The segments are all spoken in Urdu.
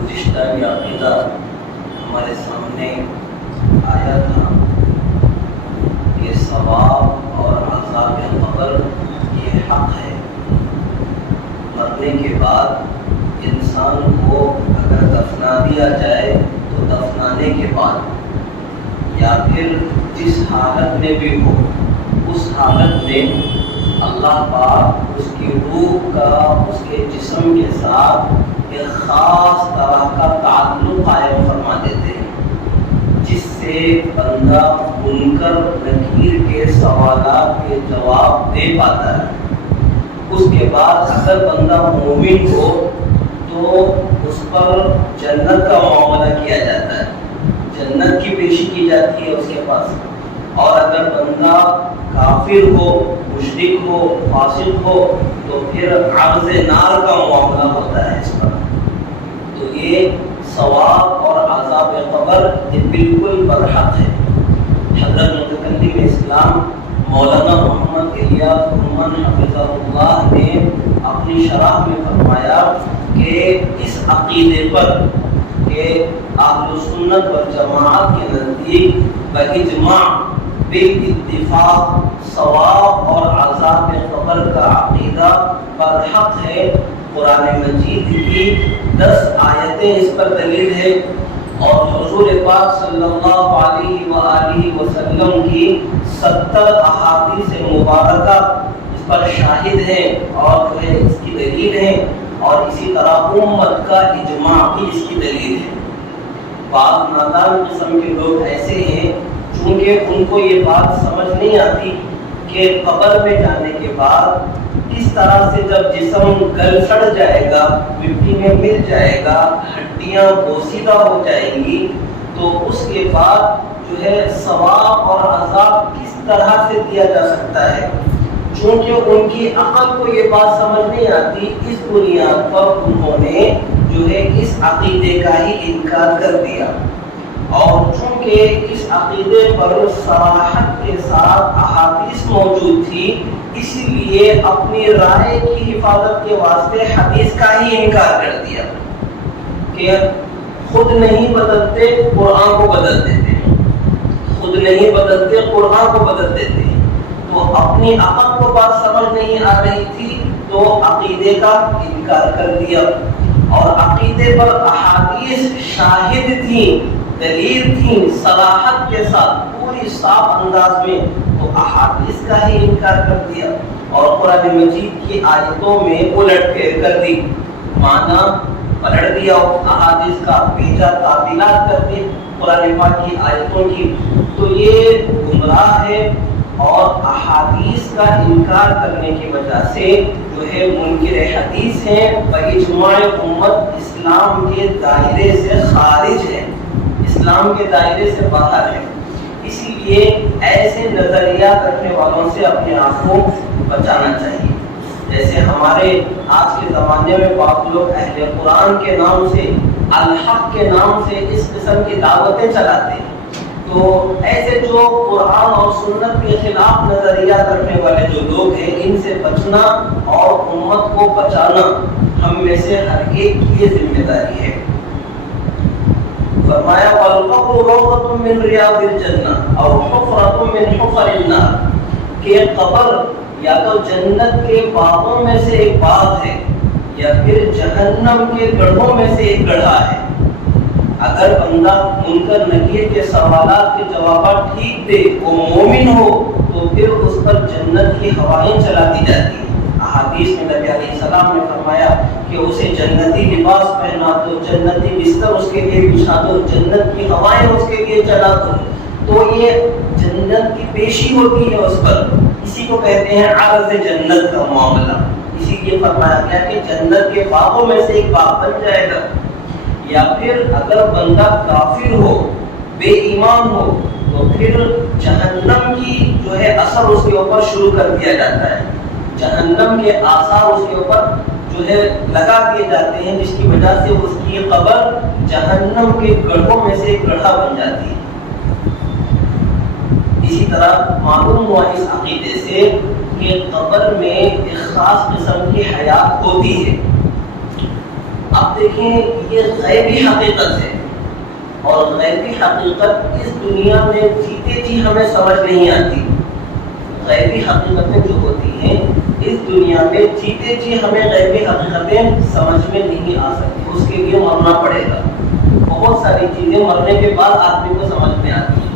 گزشتہ یہ عقیدہ ہمارے سامنے آیا تھا کہ ثواب اور عذاب قبر یہ حق ہے۔ مرنے کے بعد انسان کو اگر دفنا دیا جائے تو دفنانے کے بعد یا پھر جس حالت میں بھی ہو اس حالت میں اللہ پاک اس کی روح کا اس کے جسم کے ساتھ ایک خاص طرح کا تعلق قائم فرما دیتے ہیں، جس سے بندہ منکر نکیر کے سوالات کے جواب دے پاتا ہے۔ اس کے بعد اگر بندہ مومن ہو تو اس پر جنت کا معاملہ کیا جاتا ہے، جنت کی پیشی کی جاتی ہے اس کے پاس۔ اور اگر بندہ کافر ہو، مشرک ہو، فاسق ہو تو پھر عرض نار کا معاملہ ہوتا ہے اس پر۔ تو یہ ثواب اور عذاب قبر یہ بالکل برحق ہے۔ حضرت متکلم اسلام مولانا محمد الیاس رحمن حفظہ اللہ نے اپنی شرح میں فرمایا کہ اس عقیدے پر کہ اہل سنت والجماعت کے نزدیک باجماع بالاتفاق ثواب اور عذاب قبر کا عقیدہ برحق ہے۔ قرآن مجید کی 10 آیتیں اس پر دلیل ہے، اور حضور پاک صلی اللہ علیہ وآلہ وسلم کی 70 احادیث مبارکہ اس پر شاہد ہیں اور جو ہے اس کی دلیل ہے، اور اسی طرح امت کا اجماع بھی اس کی دلیل ہے۔ بعض نادان قسم کے لوگ ایسے ہیں چونکہ ان کو یہ بات سمجھ نہیں آتی کہ قبر میں جانے کے بعد کس طرح سے جب جسم گل سڑ جائے گا، مٹی میں مل جائے گا، ہڈیاں بوسیدہ ہو جائیں گی، تو اس کے بعد جو ہے ثواب اور عذاب کس طرح سے دیا جا سکتا ہے۔ چونکہ ان کی عقل کو یہ بات سمجھ نہیں آتی، اس بنیاد پر انہوں نے جو ہے اس عقیدے کا ہی انکار کر دیا۔ اور چونکہ اس عقیدے پر صراحت کے ساتھ احادیث موجود تھی، اسی لیے اپنی رائے کی حفاظت کے واسطے حدیث کا ہی انکار کر دیا کہ خود نہیں بدلتے قرآن کو بدل دیتے ہیں، خود نہیں بدلتے قرآن کو بدل دیتے ہیں۔ تو اپنی عقل کو بات سمجھ نہیں آ رہی تھی تو عقیدے کا انکار کر دیا، اور عقیدے پر احادیث شاہد تھیں، دلیل تھیں صراحت کے ساتھ پوری صاف انداز میں، تو احادیث کا ہی انکار کر دیا اور قرآن مجید کی آیتوں میں الٹ پھیر کر دی، معنی پلٹ دیا، احادیث کا بیجا تعبیرات کر دی قرآن پاک کی آیتوں کی۔ تو یہ گمراہ ہے، اور احادیث کا انکار کرنے کی وجہ سے جو ہے منکر حدیث ہیں، باجماع امت اسلام کے دائرے سے خارج ہے، اسلام کے دائرے سے باہر ہے۔ اسی لیے ایسے نظریات رکھنے والوں سے اپنے آپ کو بچانا چاہیے۔ جیسے ہمارے آج کے زمانے میں بعض لوگ اہل قرآن کے نام سے، الحق کے نام سے اس قسم کی دعوتیں چلاتے ہیں، تو ایسے جو قرآن اور سنت کے خلاف نظریات رکھنے والے جو لوگ ہیں، ان سے بچنا اور امت کو بچانا ہم میں سے ہر ایک کی ذمہ داری ہے۔ فرمایا وَالْقَبْرُ رَوْضَةٌ مِّن رِّيَاضِ الْجَنَّةِ أَوْ حُفْرَةٌ مِّن حُفَرِ النَّارِ، کہ قبر یا تو جنت کے باغوں میں سے ایک باغ ہے یا پھر جہنم کے گڑھوں میں سے ایک گڑھا ہے۔ اگر بندہ منکر نکیر کے سوالات کے جوابات ٹھیک دے، وہ مومن ہو، تو پھر اس پر جنت کی ہوائیں چلا دی جاتی ہیں۔ احادیث میں نبی علیہ السلام نے فرمایا کہ اسے جنتی لباس پہنا دو، جنتی بستر اس کے لیے بچھا دو، جنت کی ہوائیں اس کے لیے چلا دو، تو یہ جنت کی پیشی ہوتی ہے اس پر۔ اسی کو کہتے ہیں عرض جنت کا معاملہ۔ اسی لیے فرمایا گیا کہ جنت کے باغوں میں سے ایک باغ بن جائے گا۔ یا پھر اگر بندہ کافر ہو، بے ایمان ہو، تو پھر جہنم کی جو ہے اثر اس کے اوپر شروع کر دیا جاتا ہے، جہنم کے آثار اس کے اوپر جو ہے لگا دیے جاتے ہیں، جس کی وجہ سے اس کی قبر جہنم کے گڑھوں میں سے ایک گڑھا بن جاتی ہے۔ اسی طرح معلوم ہوا اس عقیدے سے کہ قبر میں ایک خاص قسم کی حیات ہوتی ہے۔ اب دیکھیں یہ غیبی حقیقت ہے، اور غیبی حقیقت اس دنیا میں جیتے جی ہمیں سمجھ نہیں آتی۔ غیبی حقیقتیں جو ہوتی ہیں اس دنیا میں جیتے جی ہمیں غیبی حقیقتیں سمجھ میں نہیں آ سکتی، اس کے لیے مرنا پڑے گا۔ بہت ساری چیزیں مرنے کے بعد آدمی کو سمجھ میں آتی ہیں۔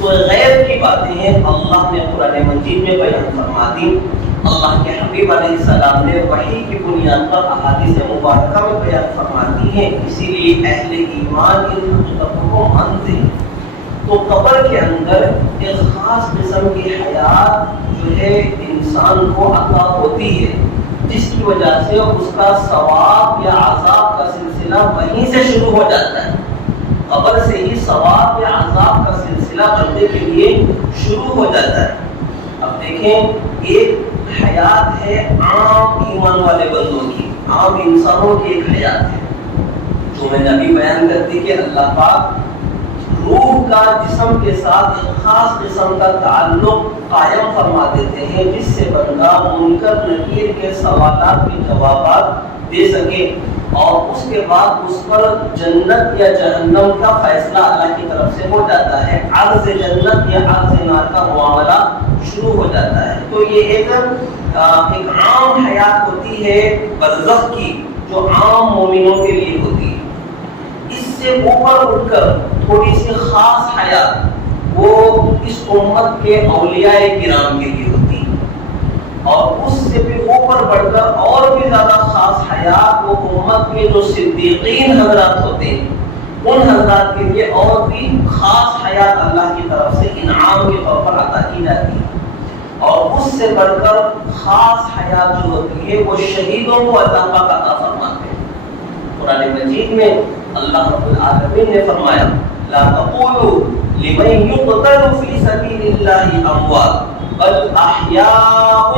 تو غیب کی باتیں ہیں اللہ نے قرآن مجید میں بیان فرما دی، اللہ کے حبیب علیہ السلام نے وحی کی بنیاد پر احادیث مبارکہ میں بیان فرماتی ہیں، اسی لیے اہل ایمان ان حقیقتوں کو مانتے ہیں۔ تو قبر کے اندر ایک خاص قسم کی حیات جو ہے انسان کو عطا ہوتی ہے، جس کی وجہ سے اس کا ثواب یا عذاب کا سلسلہ وہیں سے شروع ہو جاتا ہے۔ قبر سے ہی ثواب یا عذاب کا سلسلہ بندے کے لیے شروع ہو جاتا ہے۔ اب دیکھیں ایک حیات ہے عام ایمان والے بندوں کی، عام انسانوں کی ایک حیات ہے جو میں نے ابھی بیان کر دی کہ اللہ پاک روح کا جسم کے ساتھ ایک خاص قسم کا تعلق قائم فرما دیتے ہیں، جس سے بندہ منکر نکیر کے سوالات کے جوابات دے سکے، اور اس کے بعد اس پر جنت یا جہنم کا فیصلہ اللہ کی طرف سے ہو جاتا ہے، عرض جنت یا عرض نار کا معاملہ شروع ہو جاتا ہے۔ تو یہ ایک عام حیات ہوتی ہے برزخ کی، جو عام مومنوں کے لیے ہوتی ہے۔ اس سے اوپر اٹھ کر تھوڑی سی خاص حیات وہ اس امت کے اولیاء کرام کے لیے ہوتی ہے، اور اس سے بھی اوپر بڑھ کر اور بھی زیادہ خاص حیات وہ امت کے جو صدیقین حضرات ہوتے ہیں ان حضرات کے لیے اور بھی خاص حیات اللہ کی طرف سے انعام کے طور پر عطا کی جاتی ہے۔ اور اس سے بڑھ کر خاص حیات جو ہوتی ہے وہ شہیدوں کو اللہ پاک عطا فرماتے ہیں۔ قرآن مجید میں اللہ رب العالمین نے فرمایا لا تقولوا لمن يقتل في سبيل الله اموات بل احیاء،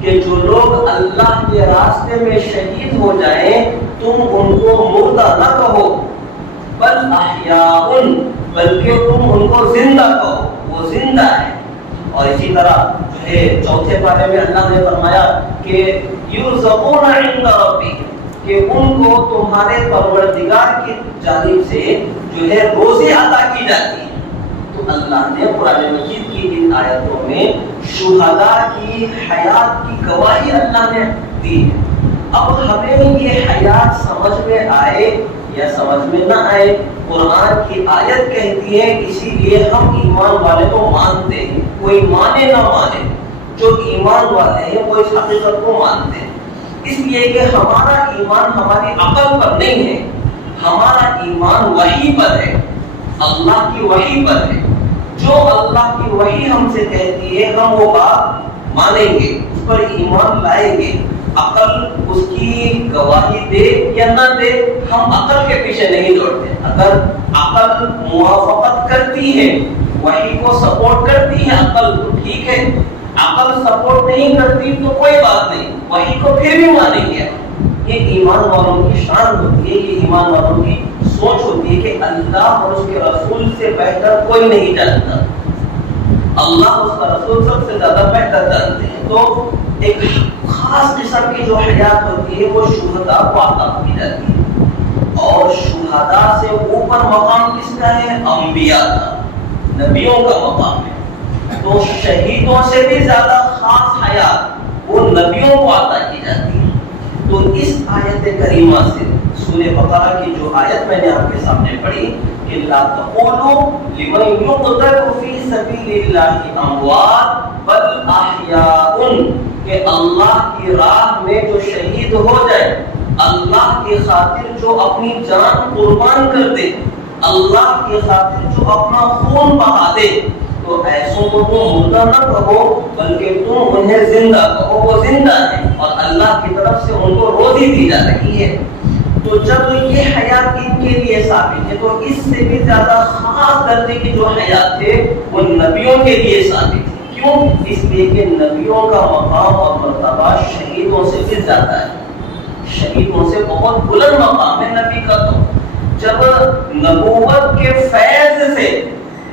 کہ جو لوگ اللہ کے راستے میں شہید ہو جائیں تم ان کو مردہ نہ کہو، بل احیاء، بلکہ تم ان کو زندہ کہو، وہ زندہ ہے۔ اور اسی طرح جو ہے چوتھے پارے میں اللہ نے فرمایا کہ یرزقون عند ربک، کہ ان کو تمہارے پروردگار کی جانب سے جو ہے روزی عطا کی جاتی ہے۔ تو اللہ نے قرآن مجید کی ان آیتوں میں شہداء کی حیات کی گواہی اللہ نے دی ہے۔ اب ہمیں یہ حیات سمجھ میں آئے یا سمجھ میں نہ آئے، قرآن کی آیت کہتی ہے، اسی لیے ہم ایمان والے کو مانتے ہیں، کوئی مانے نہ مانے، جو ایمان والے ہیں وہ اس حقیقت کو مانتے ہیں۔ اس لیے کہ ہمارا ایمان ہماری عقل پر نہیں ہے، ہمارا ایمان وحی پر ہے، اللہ کی وحی پر ہے۔ جو اللہ کی وحی ہم سے کہتی ہے ہم وہ بات مانیں گے، اس پر ایمان لائیں گے۔ عقل اس کی گواہی دے یا نہ دے، ہم عقل کے پیچھے نہیں دوڑتے۔ اگر عقل موافقت کرتی ہے، وحی کو سپورٹ کرتی ہے عقل، تو ٹھیک ہے۔ عقل سپورٹ نہیں کرتی تو کوئی بات نہیں، وحی کو پھر بھی مانیں گے۔ یہ ایمان والوں کی شان ہوتی ہے، یہ ایمان والوں کی سوچ ہوتی ہے کہ اللہ اور اس کے رسول سے بہتر کوئی نہیں جانتا، اللہ اس کا رسول سب سے زیادہ بہتر جانتے ہیں۔ تو ایک خاص قسم کی جو حیات ہوتی ہے وہ شہداء کو عطا کی جاتی ہے، اور شہداء سے اوپر مقام کس کا ہے؟ انبیاء کا، نبیوں کا مقام ہے۔ تو شہیدوں سے بھی زیادہ خاص حیات وہ نبیوں کو عطا کی جاتی ہے۔ تو اس آیت کریمہ سے سورہ بقرہ کی جو آیت میں نے آپ کے سامنے پڑھی کہ لا تقولوا لمن يقتل في سبيل الله اموات بل احیاء، کہ اللہ کی راہ میں جو شہید ہو جائے، اللہ کی خاطر جو اپنی جان قربان کر دے، اللہ کی خاطر جو اپنا خون بہا دے، تو ایسوں کو تم مردہ نہ کہو بلکہ تم انہیں زندہ کہو، وہ زندہ ہیں اور اللہ کی طرف سے ان کو روزی دی جا رہی ہے۔ تو جب یہ حیات ان کے لیے ثابت ہے تو اس سے بھی زیادہ خاص درجے کی جو حیات ہے وہ نبیوں کے لیے ثابت ہے. کیوں؟ اس لیے کہ نبیوں کا مقام اور مرتبہ شہیدوں سے بھی زیادہ ہے. شہیدوں سے بہت بلند مقام ہے نبی کا. تو جب نبوت کے فیض سے،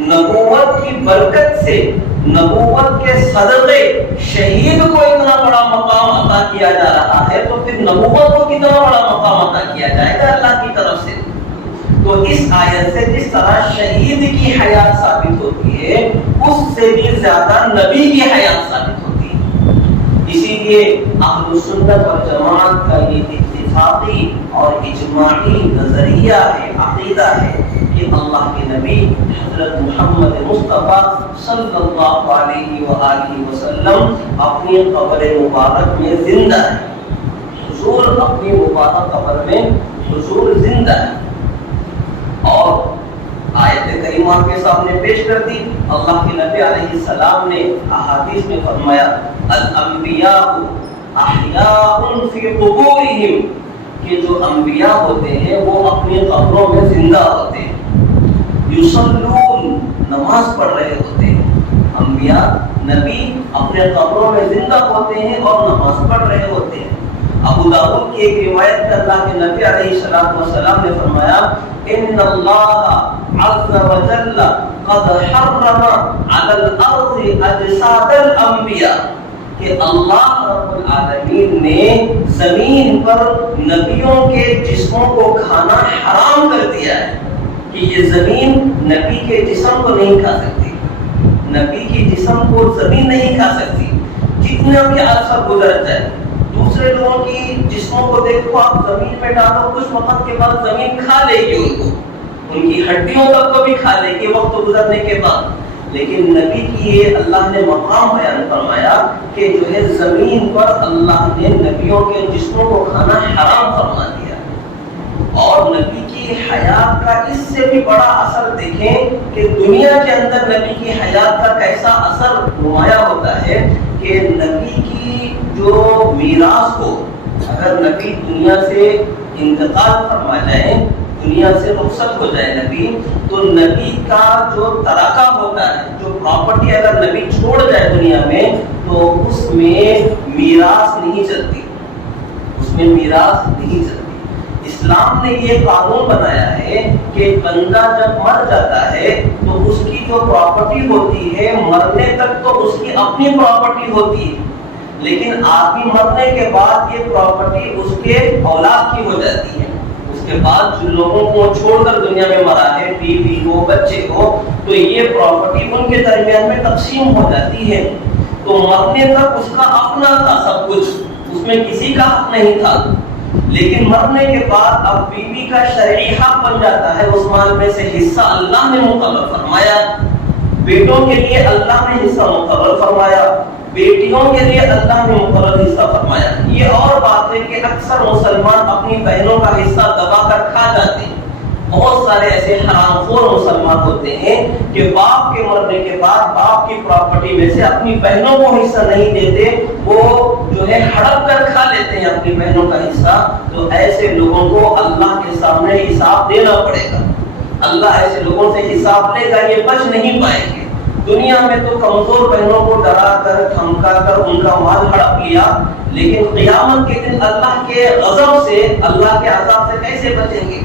نبوت کی برکت سے، نبوت کے صدقے شہید کو اتنا بڑا مقام عطا کیا جا رہا ہے تو پھر نبوت کو کتنا بڑا مقام عطا کیا جائے گا اللہ کی طرف سے. تو اس آیت سے جس طرح شہید کی حیات ثابت ہوتی ہے اس سے بھی زیادہ نبی کی حیات ثابت ہوتی ہے. اسی لیے اہل سنت اور جماعت کا یہ اتفاقی اور اجماعی نظریہ ہے، عقیدہ ہے کہ اللہ کے نبی حضرت محمد مصطفیٰ صلی اللہ علیہ وآلہ وسلم اپنی قبر مبارک میں زندہ ہے. حضور اپنی مبارک قبر میں حضور زندہ ہے. اور آیت کریمہ کے سامنے پیش کر دی. اللہ کے نبی علیہ السلام نے احادیث میں فرمایا الانبیاء احیاء فی قبورہم، کہ جو انبیاء ہوتے ہیں وہ اپنی قبروں میں زندہ ہوتے ہیں. یصلون، نماز پڑھ رہے ہوتے ہیں. انبیاء نبی اپنے قبروں میں زندہ ہوتے ہیں اور نماز پڑھ رہے ہوتے ہیں. ابو داؤد کی ایک روایت میں اللہ کے نبی علیہ السلام نے فرمایا ان اللہ عز وجل قد حرم علی الارض اجساد الانبیاء، کہ اللہ رب العالمین نے زمین پر نبیوں کے جسموں کو کھانا حرام کر دیا ہے. کہ یہ زمین نبی کے جسم کو نہیں کھا سکتی، نبی کے جسم کو زمین نہیں کھا سکتی جتنا بھی عرصہ گزر جائے. دوسرے لوگوں کی جسموں کو دیکھو آپ زمین میں ڈالو، کچھ وقت کے بعد زمین کھا لے گی ان کو، ان کی ہڈیوں تک کو بھی کھا لے گی وقت گزرنے کے بعد. لیکن نبی کی یہ اللہ نے مقام بیان فرمایا کہ جو ہے زمین پر اللہ نے نبیوں کے جسموں کو کھانا حرام فرما دیا. اور نبی کی حیات کا اس سے بھی بڑا اثر دیکھیں کہ دنیا کے اندر نبی کی حیات کا کیسا اثر نمایاں ہوتا ہے کہ نبی کی جو میراث ہو، اگر نبی دنیا سے انتقال فرما جائیں، دنیا سے رخصت ہو جائے نبی، تو نبی کا جو ترکہ ہوتا ہے، جو پراپرٹی اگر نبی چھوڑ جائے دنیا میں تو اس میں میراث نہیں چلتی، اس میں میراث نہیں چلتی. اسلام نے یہ قانون بنایا ہے کہ بندہ جب مر جاتا ہے تو اس کی جو پراپرٹی ہوتی ہے مرنے تک تو اس کی اپنی پراپرٹی ہوتی ہے، لیکن آدمی مرنے کے بعد یہ پراپرٹی اس کے اولاد کی ہو جاتی ہے. اس کے بعد جو لوگوں کو چھوڑ کر دنیا میں مرا ہے، بیوی ہو، بچے ہو، تو یہ پراپرٹی ان کے درمیان میں تقسیم ہو جاتی ہے. تو مرنے تک اس کا اپنا تھا سب کچھ، اس میں کسی کا حق نہیں تھا. لیکن مرنے کے بعد اب بیوی کا شرعی حق بن جاتا ہے، اس مال میں سے حصہ اللہ نے مقرر فرمایا. بیٹوں کے لیے اللہ نے حصہ مقرر فرمایا، بیٹیوں کے لیے اللہ نے مقرر حصہ فرمایا. یہ اور بات ہے کہ اکثر مسلمان اپنی بہنوں کا حصہ دبا کر کھا جاتے ہیں. بہت سارے ایسے حرام خور مسلمان ہوتے ہیں کہ باپ کے مرنے کے بعد باپ کی پراپرٹی میں سے اپنی بہنوں کو حصہ نہیں دیتے، وہ جو ہے ہڑپ کر کھا لیتے ہیں اپنی بہنوں کا حصہ. تو ایسے لوگوں کو اللہ کے سامنے حساب دینا پڑے گا. اللہ ایسے لوگوں سے حساب لے گا، یہ بچ نہیں پائیں گے. دنیا میں تو کمزور بہنوں کو ڈرا کر دھمکا کر ان کا مال ہڑپ لیا، لیکن قیامت کے دن اللہ کے غضب سے، اللہ کے عذاب سے کیسے بچیں گے؟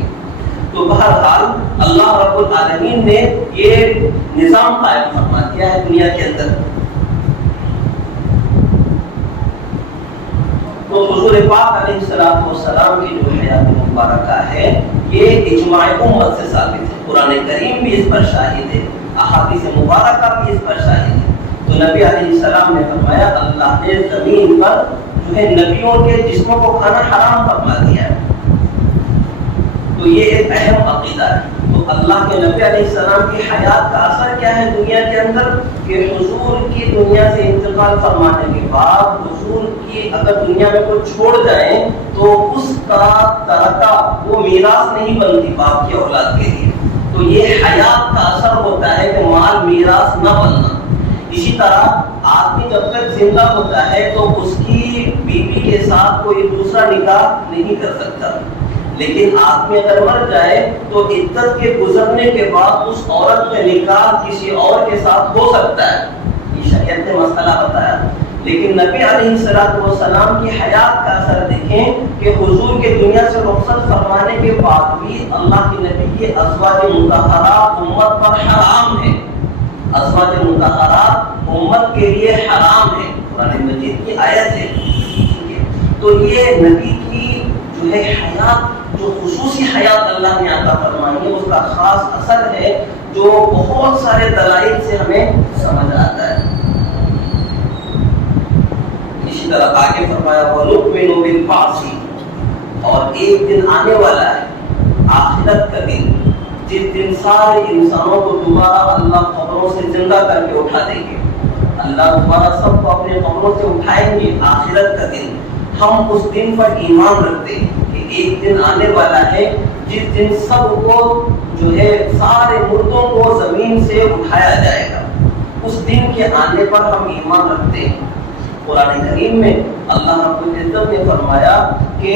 تو بہرحال اللہ رب العالمین نے یہ نظام قائم فرما دیا ہے دنیا کے اندر. تو حضور پاک علیہ السلام کی جو حیات مبارکہ ہے یہ اجماع امت سے ثابت ہے. قرآن کریم بھی اس پر شاہد ہے، احادیث مبارکہ بھی اس پر شاہد ہے. تو نبی علیہ السلام نے فرمایا اللہ نے زمین پر جو ہے نبیوں کے جسموں کو کھانا حرام فرما دیا ہے. تو یہ ایک اہم عقیدہ ہے. تو اللہ کے نبی علیہ السلام کی حیات کا اثر کیا ہے دنیا کے اندر کہ حضور کی دنیا سے انتقال فرمانے کے بعد حضور کی اگر دنیا میں کوئی چھوڑ جائیں تو اس کا ترکہ وہ میراث نہیں بنتی باپ کی اولاد کے لیے. تو یہ حیات کا اثر ہوتا ہے کہ مال میراث نہ بننا. اسی طرح آدمی جب تک زندہ ہوتا ہے تو اس کی بیوی کے ساتھ کوئی دوسرا نکاح نہیں کر سکتا، لیکن آدمی اگر مر جائے تو عدت کے گزرنے کے بعد اس عورت کا نکاح کسی اور کے ساتھ ہو سکتا ہے، یہ شریعت نے مسئلہ بتایا۔ لیکن نبی علیہ السلام کی حیات کا اثر دیکھیں کہ حضور کے دنیا سے رخصت فرمانے کے بعد بھی اللہ کے نبی کے ازواج مطہرات امت پر حرام ہے، ازواج مطہرات امت کے لیے حرام ہے، قرآن مجید کی آیت ہے۔ تو یہ نبی کی جو ہے حیات، جو خصوصی حیات اللہ نے عطا فرمائی ہے، اس کا خاص اثر ہے جو بہت سارے دلائل سے ہمیں سمجھ آتا ہے۔ اسی طرح آگے فرمایا وَنُؤْمِنُ بِالْبَعْثِ، اور ایک دن آنے والا ہے آخرت کا دن، جس دن سارے انسانوں کو دوبارہ اللہ قبروں سے زندہ کر کے اٹھا دیں گے، اللہ دوبارہ سب کو اپنے قبروں سے اٹھائیں گے۔ آخرت کا دن، ہم اس دن پر ایمان رکھتے ہیں کہ ایک دن آنے والا ہے جس دن سب کو جو ہے سارے مردوں کو زمین سے اٹھایا جائے گا، اس دن کے آنے پر ہم ایمان رکھتے ہیں۔ قرآن کریم میں اللہ رب العزت نے فرمایا کہ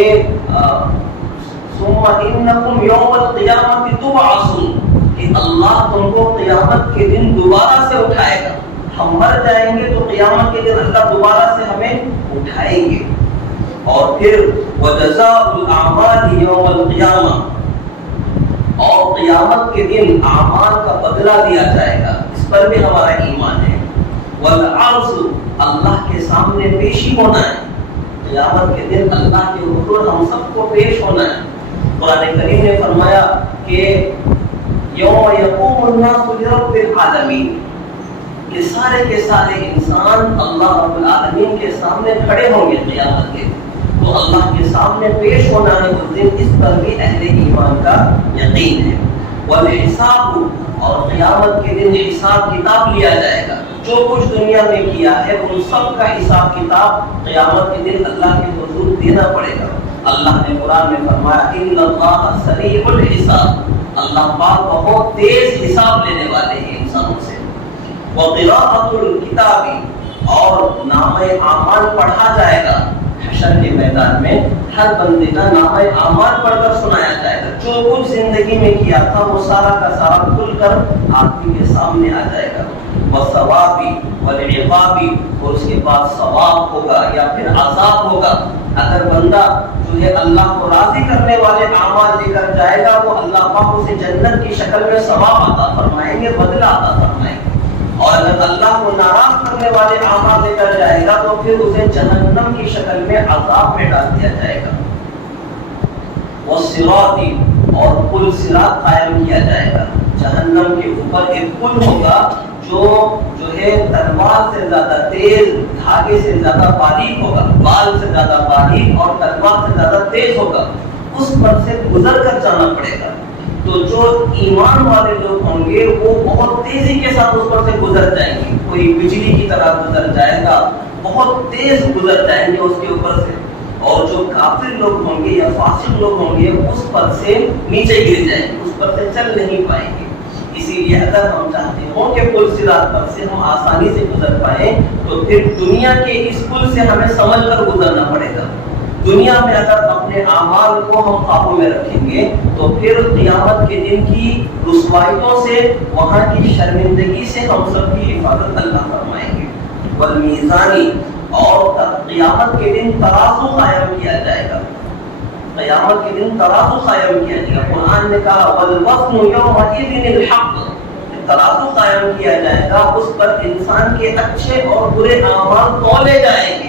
ثم انکم یوم القیامۃ تبعثون، کہ اللہ تم کو قیامت کے دن دوبارہ سے اٹھائے گا۔ ہم مر جائیں گے تو قیامت کے دن اللہ دوبارہ سے ہمیں اٹھائیں گے۔ اور پھر وجزاء الاعمال یوم القیامہ، اور قیامت کے دن اعمال کا بدلہ دیا جائے گا، اس پر بھی ہمارا ایمان ہے۔ والعرض، اللہ کے سامنے پیشی ہونا ہے، قیامت کے دن اللہ کے حضور ہم سب کو پیش ہونا ہے۔ قرآن کریم نے فرمایا کہ یوم یقوم الناس لرب العالمین، کہ سارے کے سارے انسان اللہ رب العالمین کے سامنے کھڑے ہوں گے قیامت کے دن، تو اللہ کے سامنے پیش ہونا ہے اس دن، اس پر بھی اہل ایمان کا یقین ہے۔ والحساب، اور قیامت کے دن حساب کتاب لیا جائے گا، جو کچھ دنیا میں کیا ہے ان سب کا حساب کتاب قیامت کے دن اللہ کے حضور دینا پڑے گا۔ اللہ نے قرآن میں فرمایا ان اللہ سریع الحساب، اللہ پاک بہت تیز حساب لینے والے ہیں انسانوں سے۔ وقراءۃ الکتاب، اور نامہ اعمال پڑھا جائے گا، حشر کے میدان میں ہر بندے کا نامہ اعمال پڑھ کر سنایا جائے گا، جو کچھ زندگی میں کیا تھا وہ سارا کا سارا کھل کر آدمی کے سامنے آ جائے گا۔ والثواب والعقاب، اور اس کے بعد ثواب ہوگا یا پھر عذاب ہوگا۔ اگر بندہ جو ہے اللہ کو راضی کرنے والے اعمال لے کر جائے گا، وہ اللہ پاک اسے جنت کی شکل میں ثواب عطا فرمائیں گے، بدلہ عطا فرمائیں گے، اور اگر اللہ کو ناراض کرنے والے اعمال لے کر جائے گا تو پھر اسے جہنم کی شکل میں عذاب میں ڈال دیا جائے گا۔ والصراط، اور پل صراط قائم کیا جائے گا، جہنم کے اوپر ایک پل ہوگا جو ہے تلوار سے زیادہ تیز، دھاگے سے زیادہ باریک ہوگا، بال سے زیادہ باریک اور تلوار سے زیادہ تیز ہوگا، اس پر سے گزر کر جانا پڑے گا۔ تو جو ایمان والے لوگ ہوں گے وہ بہت تیزی کے ساتھ اس پر سے گزر جائیں گے، کوئی بجلی کی طرح گزر جائے گا، بہت تیز گزر جائیں گے اس کے اوپر سے۔ اور جو کافر لوگ ہوں گے یا فاسق لوگ ہوں گے اس پر سے نیچے گر جائیں گے، اس پر سے چل نہیں پائیں گے۔ اسی لیے اگر ہم چاہتے ہوں کہ پل صراط پر سے ہم آسانی سے گزر پائیں تو پھر دنیا کے اس پل سے ہمیں سمجھ کر گزرنا پڑے گا۔ دنیا میں اگر اپنے اعمال کو ہم قابو میں رکھیں گے تو پھر قیامت کے دن کی رسوائیوں سے، وہاں کی شرمندگی سے ہم سب کی حفاظت اللہ فرمائیں گے۔ والمیزانی، اور قیامت کے دن ترازو قائم کیا جائے گا، قیامت کے دن ترازو قائم کیا جائے گا۔ قرآن نے کہا والوزن یومئذ الحق، ترازو قائم کیا جائے گا، اس پر انسان کے اچھے اور برے اعمال تولے جائیں گے۔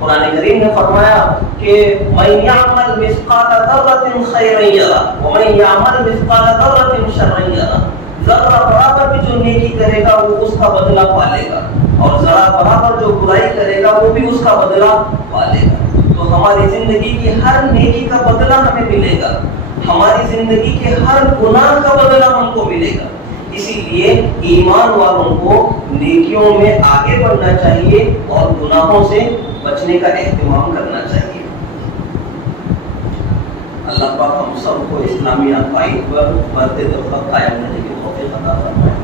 قرآن کریم نے فرمایا کہ من یعمل مثقال ذرۃ خیرا یرہ ومن یعمل مثقال ذرۃ شرا یرہ، ذرہ برابر بھی جو نیکی کرے گا وہ اس کا بدلہ پالے گا، اور ذرہ برابر جو برائی کرے گا وہ بھی اس کا بدلہ پالے گا۔ تو ہماری زندگی کی ہر نیکی کا بدلہ ہمیں ملے گا، ہماری زندگی کے ہر گناہ کا بدلہ ہم کو ملے گا۔ اسی لیے ایمان والوں کو نیکیوں میں آگے بڑھنا چاہیے اور گناہوں سے بچنے کا اہتمام کرنا چاہیے۔ اللہ پاک ہم سب کو اسلامی عقائد پر مرتے دفعہ قائم رہنے کی توفیق عطا فرمائے۔